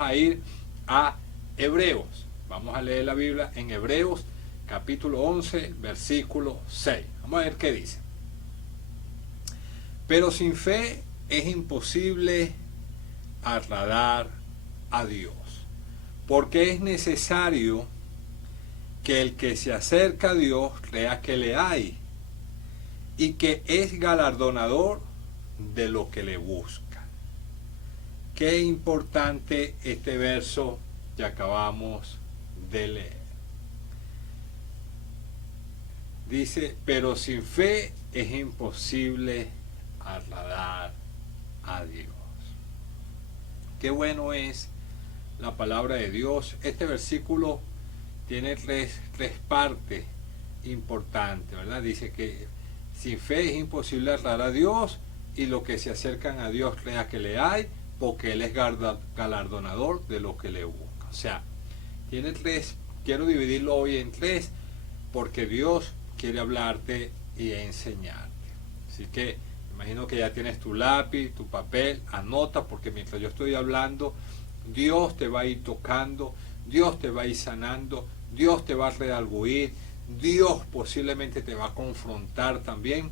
a ir a Hebreos. Vamos a leer la Biblia en Hebreos capítulo 11, versículo 6. Vamos a ver qué dice. Pero sin fe es imposible agradar a Dios, porque es necesario que el que se acerca a Dios crea que le hay y que es galardonador de lo que le busca. Qué importante este verso que acabamos de leer. Dice, pero sin fe es imposible agradar a Dios. Qué bueno es la palabra de Dios. Este versículo tiene tres partes importantes, ¿verdad? Dice que sin fe es imposible agradar a Dios, y lo que se acercan a Dios crea que le hay, porque Él es galardonador de lo que le busca. O sea, tiene tres. Quiero dividirlo hoy en tres, porque Dios quiere hablarte y enseñarte. Así que imagino que ya tienes tu lápiz, tu papel, anota, porque mientras yo estoy hablando, Dios te va a ir tocando, Dios te va a ir sanando, Dios te va a redarguir, Dios posiblemente te va a confrontar también,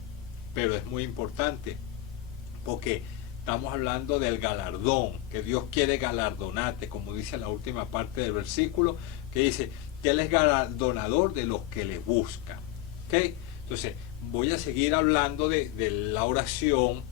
pero es muy importante, porque estamos hablando del galardón, que Dios quiere galardonarte, como dice la última parte del versículo, que dice que Él es galardonador de los que le buscan. ¿Okay? Entonces, voy a seguir hablando de la oración,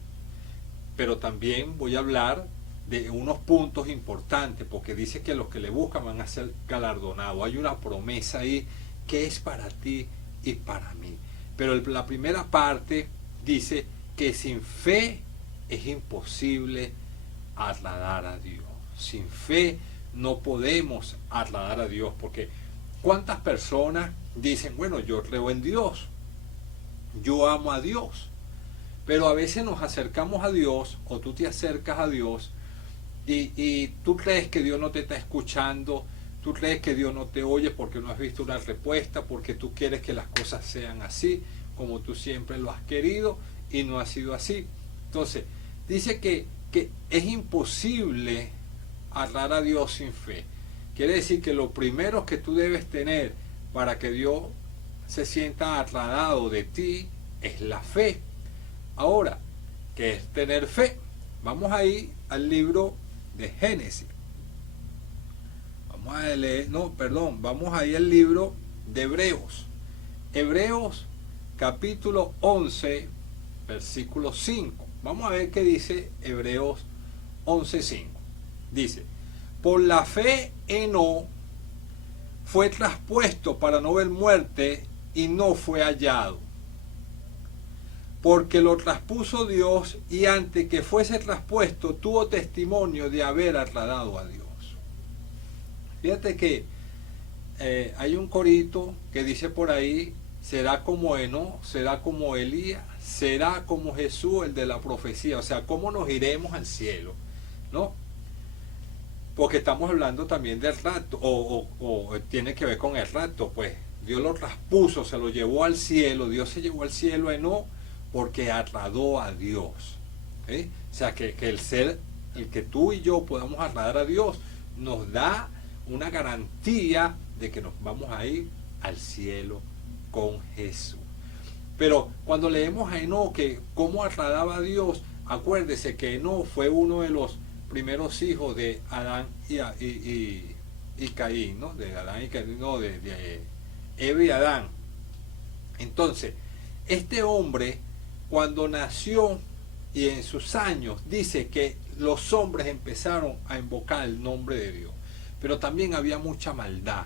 pero también voy a hablar de unos puntos importantes, porque dice que los que le buscan van a ser galardonados. Hay una promesa ahí que es para ti y para mí. Pero la primera parte dice que sin fe es imposible agradar a Dios. Sin fe no podemos agradar a Dios, porque ¿cuántas personas dicen, bueno, yo creo en Dios, yo amo a Dios? Pero a veces nos acercamos a Dios, o tú te acercas a Dios, y tú crees que Dios no te está escuchando, tú crees que Dios no te oye porque no has visto una respuesta, porque tú quieres que las cosas sean así, como tú siempre lo has querido, y no ha sido así. Entonces, dice que es imposible agradar a Dios sin fe. Quiere decir que lo primero que tú debes tener para que Dios se sienta agradado de ti es la fe. Ahora, ¿qué es tener fe? Vamos a ir al libro de Génesis. Vamos a leer, vamos a ir al libro de Hebreos. Hebreos capítulo 11, versículo 5. Vamos a ver qué dice Hebreos 11:5. Dice, por la fe Enoc fue traspuesto para no ver muerte y no fue hallado, porque lo traspuso Dios, y antes que fuese traspuesto tuvo testimonio de haber agradado a Dios. Fíjate que hay un corito que dice por ahí, será como Enoc, será como Elías, será como Jesús, el de la profecía. O sea, ¿cómo nos iremos al cielo? ¿No? Porque estamos hablando también del rapto, o tiene que ver con el rapto. Pues Dios lo traspuso, se lo llevó al cielo. Dios se llevó al cielo a Enoc porque agradó a Dios. ¿Sí? O sea, que el que tú y yo podamos agradar a Dios, nos da una garantía de que nos vamos a ir al cielo con Jesús. Pero cuando leemos a Enoc que cómo agradaba a Dios, acuérdese que Enoc fue uno de los primeros hijos de Adán y Caín, ¿no? De Adán y Caín, no, de Eva y Adán. Entonces, este hombre, cuando nació y en sus años, dice que los hombres empezaron a invocar el nombre de Dios, pero también había mucha maldad.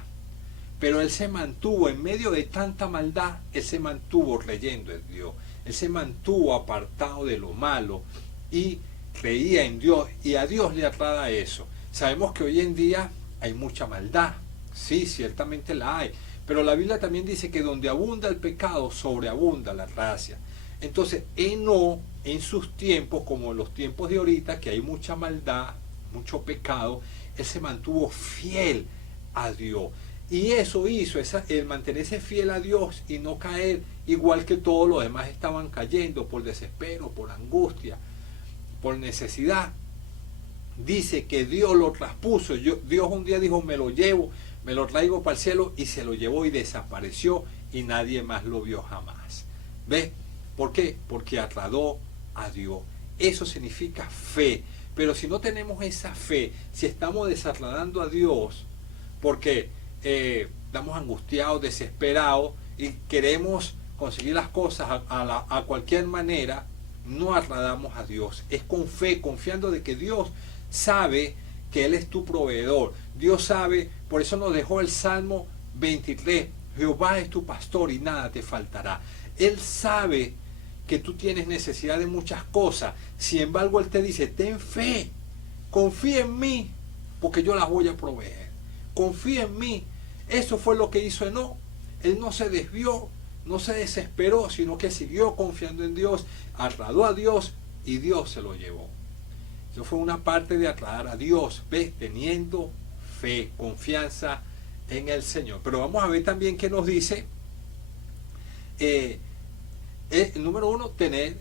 Pero él se mantuvo, en medio de tanta maldad, él se mantuvo creyendo en Dios. Él se mantuvo apartado de lo malo y creía en Dios, y a Dios le agrada eso. Sabemos que hoy en día hay mucha maldad. Sí, ciertamente la hay. Pero la Biblia también dice que donde abunda el pecado, sobreabunda la gracia. Entonces, Enoc, en sus tiempos, como en los tiempos de ahorita, que hay mucha maldad, mucho pecado, él se mantuvo fiel a Dios. Y eso hizo, el mantenerse fiel a Dios y no caer igual que todos los demás estaban cayendo por desespero, por angustia, por necesidad. dice que Dios lo traspuso. Dios un día dijo, me lo llevo, me lo traigo para el cielo, y se lo llevó y desapareció y nadie más lo vio jamás. ¿Ves? ¿Por qué? Porque agradó a Dios. Eso significa fe. Pero si no tenemos esa fe, si estamos desagradando a Dios, porque estamos angustiados, desesperados y queremos conseguir las cosas a cualquier manera, no agradamos a Dios. Es con fe, confiando de que Dios sabe que Él es tu proveedor. Dios sabe, por eso nos dejó el Salmo 23. Jehová es tu pastor y nada te faltará. Él sabe que tú tienes necesidad de muchas cosas. Sin embargo, Él te dice, ten fe, confía en mí, porque yo las voy a proveer. Confía en mí. Eso fue lo que hizo Enoc. Él no se desvió, no se desesperó, sino que siguió confiando en Dios, agradó a Dios y Dios se lo llevó. Eso fue una parte de agradar a Dios, ¿ves? Teniendo fe, confianza en el Señor. Pero vamos a ver también qué nos dice. Número 1, tener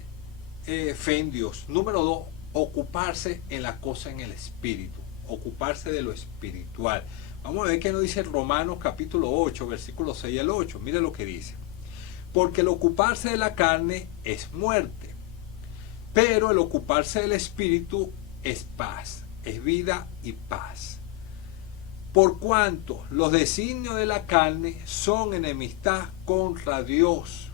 fe en Dios. Número 2, ocuparse en la cosa en el espíritu, ocuparse de lo espiritual. Vamos a ver qué nos dice Romanos capítulo 8, versículos 6 al 8. Mire lo que dice. Porque el ocuparse de la carne es muerte, pero el ocuparse del espíritu es paz, es vida y paz. Por cuanto los designios de la carne son enemistad contra Dios,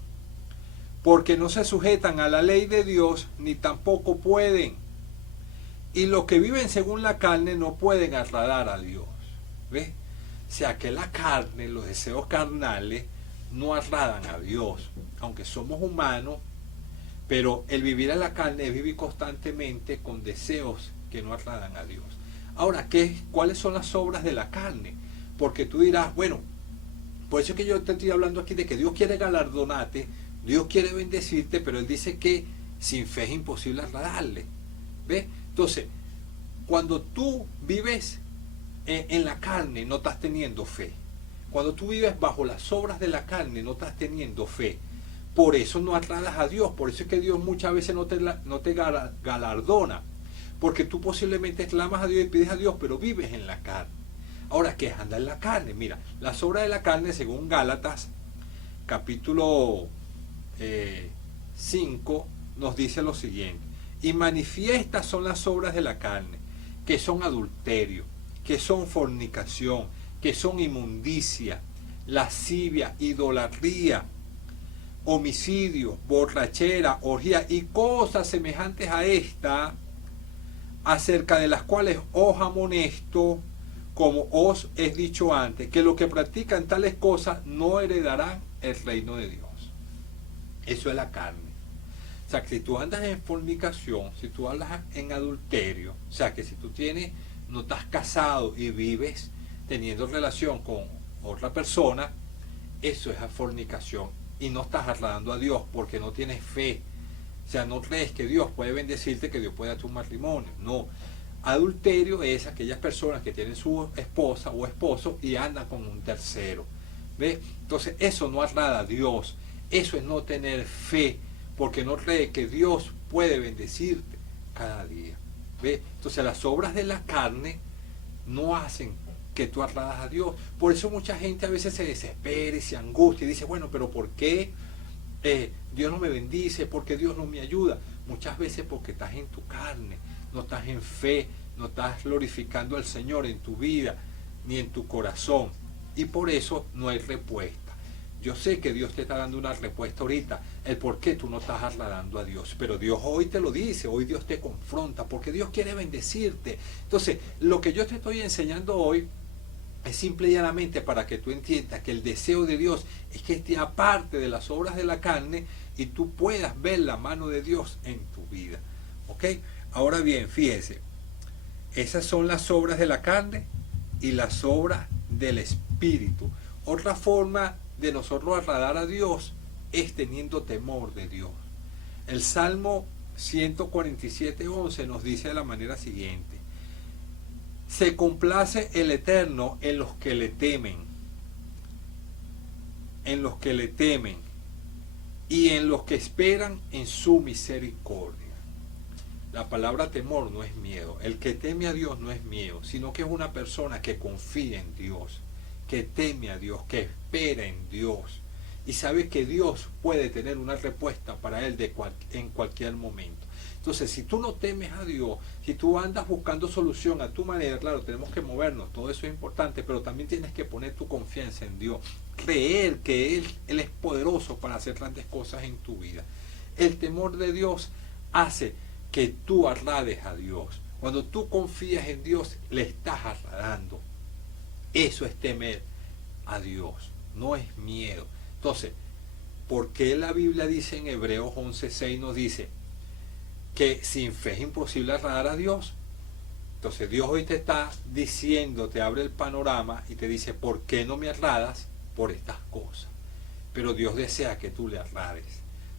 porque no se sujetan a la ley de Dios, ni tampoco pueden. Y los que viven según la carne no pueden agradar a Dios. ¿Ves? O sea que la carne, los deseos carnales, no agradan a Dios. Aunque somos humanos, pero el vivir en la carne es vivir constantemente con deseos que no agradan a Dios. Ahora, ¿cuáles son las obras de la carne? Porque tú dirás, bueno, por eso es que yo te estoy hablando aquí de que Dios quiere galardonarte, Dios quiere bendecirte, pero Él dice que sin fe es imposible agradarle. ¿Ves? Entonces, cuando tú vives en la carne, no estás teniendo fe. Cuando tú vives bajo las obras de la carne, no estás teniendo fe. Por eso no agradas a Dios. Por eso es que Dios muchas veces no te galardona. Porque tú posiblemente clamas a Dios y pides a Dios, pero vives en la carne. Ahora, ¿qué es andar en la carne? Mira, las obras de la carne, según Gálatas, capítulo 5, nos dice lo siguiente. Y manifiestas son las obras de la carne, que son adulterio, que son fornicación, que son inmundicia, lascivia, idolatría, homicidio, borrachera, orgía y cosas semejantes a esta, acerca de las cuales os amonesto, como os he dicho antes, que los que practican tales cosas no heredarán el reino de Dios. Eso es la carne. O sea, que si tú andas en fornicación, si tú andas en adulterio, o sea, que si tú no estás casado y vives teniendo relación con otra persona, eso es fornicación y no estás agradando a Dios porque no tienes fe. O sea, no crees que Dios puede bendecirte, que Dios puede dar tu matrimonio. No. Adulterio es aquellas personas que tienen su esposa o esposo y andan con un tercero. ¿Ves? Entonces, eso no agrada a Dios. Eso es no tener fe, porque no cree que Dios puede bendecirte cada día. ¿Ves? Entonces, las obras de la carne no hacen que tú agradas a Dios. Por eso mucha gente a veces se desespera y se angustia y dice, bueno, pero ¿por qué Dios no me bendice? ¿Por qué Dios no me ayuda? Muchas veces porque estás en tu carne, no estás en fe, no estás glorificando al Señor en tu vida, ni en tu corazón. Y por eso no hay respuesta. Yo sé que Dios te está dando una respuesta ahorita, el por qué tú no estás agradando a Dios. Pero Dios hoy te lo dice, hoy Dios te confronta, porque Dios quiere bendecirte. Entonces, lo que yo te estoy enseñando hoy es simple y llanamente para que tú entiendas que el deseo de Dios es que esté aparte de las obras de la carne y tú puedas ver la mano de Dios en tu vida. ¿Ok? Ahora bien, fíjese, esas son las obras de la carne y las obras del Espíritu. Otra forma de nosotros agradar a Dios es teniendo temor de Dios. El Salmo 147:11 nos dice de la manera siguiente: se complace el Eterno en los que le temen, y en los que esperan en su misericordia. La palabra temor no es miedo. El que teme a Dios no es miedo, sino que es una persona que confía en Dios, que teme a Dios, que espera en Dios y sabe que Dios puede tener una respuesta para él en cualquier momento. Entonces, si tú no temes a Dios, si tú andas buscando solución a tu manera, claro, tenemos que movernos, todo eso es importante, pero también tienes que poner tu confianza en Dios, creer que Él es poderoso para hacer grandes cosas en tu vida. El temor de Dios hace que tú agrades a Dios. Cuando tú confías en Dios, le estás agradando. Eso es temer a Dios, no es miedo. Entonces, ¿por qué la Biblia dice en Hebreos 11:6 nos dice que sin fe es imposible agradar a Dios? Entonces Dios hoy te está diciendo, te abre el panorama y te dice, ¿por qué no me agradas? Por estas cosas. Pero Dios desea que tú le agrades.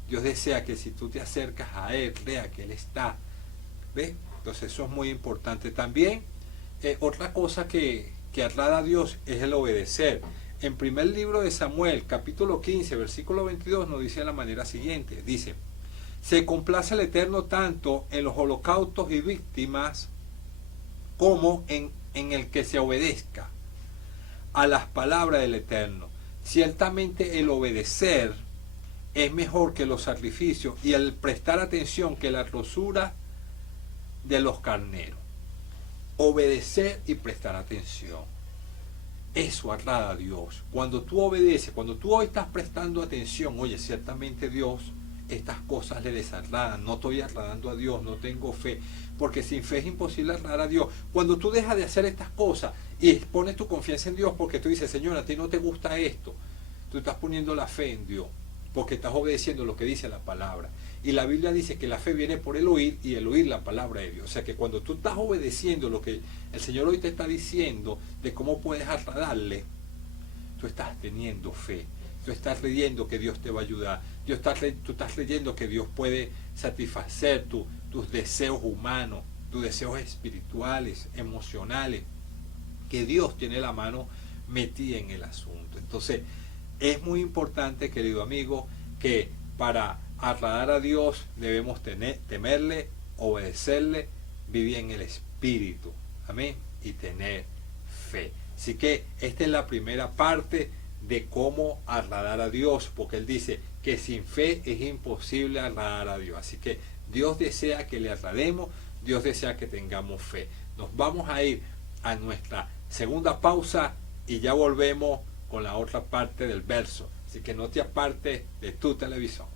Dios desea que si tú te acercas a Él, crea que Él está. ¿Ves? Entonces eso es muy importante. También otra cosa que agrada a Dios es el obedecer. En primer libro de Samuel, capítulo 15, versículo 22, nos dice de la manera siguiente. Dice, se complace el Eterno tanto en los holocaustos y víctimas como en el que se obedezca a las palabras del Eterno. Ciertamente el obedecer es mejor que los sacrificios y el prestar atención que la grosura de los carneros. Obedecer y prestar atención. Eso agrada a Dios. Cuando tú obedeces, cuando tú hoy estás prestando atención, oye, ciertamente Dios, estas cosas le desagradan, no estoy agradando a Dios, no tengo fe, porque sin fe es imposible agradar a Dios. Cuando tú dejas de hacer estas cosas y pones tu confianza en Dios, porque tú dices, Señor, a ti no te gusta esto, tú estás poniendo la fe en Dios, porque estás obedeciendo lo que dice la palabra. Y la Biblia dice que la fe viene por el oír y el oír la palabra de Dios. O sea que cuando tú estás obedeciendo lo que el Señor hoy te está diciendo de cómo puedes agradarle, tú estás teniendo fe. Tú estás creyendo que Dios te va a ayudar. Tú estás creyendo que Dios puede satisfacer tus deseos humanos, tus deseos espirituales, emocionales. Que Dios tiene la mano metida en el asunto. Entonces, es muy importante, querido amigo, que para agradar a Dios debemos temerle, obedecerle, vivir en el Espíritu. Amén. Y tener fe. Así que esta es la primera parte de cómo agradar a Dios, porque Él dice que sin fe es imposible agradar a Dios. Así que Dios desea que le agrademos, Dios desea que tengamos fe. Nos vamos a ir a nuestra segunda pausa y ya volvemos con la otra parte del verso. Así que no te apartes de tu televisor.